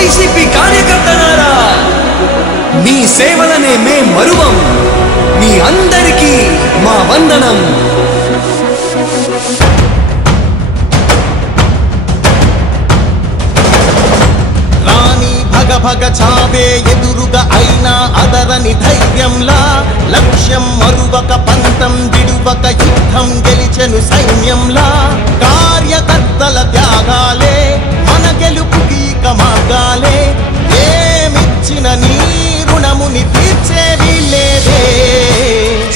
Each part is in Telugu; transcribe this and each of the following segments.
వైసీపీ కార్యకర్తలారా, మీ సేవలనే మే మరువం. మీ అందరికీ మా వందనం. రాణి భగ భగ చావే ఎదురుగా అయినా అదరని ధైర్యంలా, లక్ష్యం మరువక పంతం విడువక యుద్ధం గెలిచెను సైన్యంలా. కార్యకర్తల త్యాగాలే మన గెలుపుకి మార్గాలే. ఏమిచ్చిన నీ రుణముని తీర్చేది లేదే.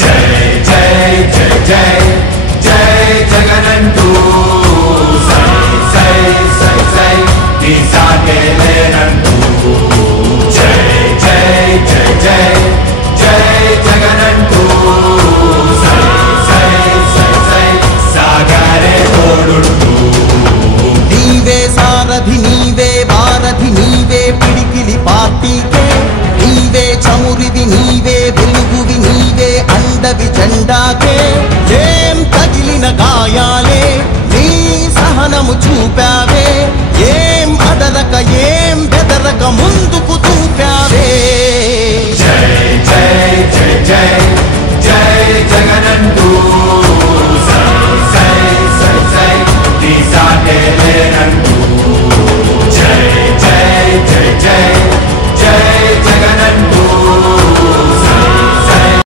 జై జై జై జై జై జగనంటూ సై సై సై సై తీసాగేలేనంటూ. జై జై జై జై జై జగనంటూ సై సై సై సై సాగరే తోడుంటూ. నీవే సారథి నీవే వారధి నీవే పిడికిలి పార్టీకే. నీవే చమురివి నీవే వెలుగువి నీవే అండవి జెండాకే. ఏం తగిలిన గాయాలే నీ సహనము చూపావే. ఏం అదరక ఏం బెదరక ముందుకు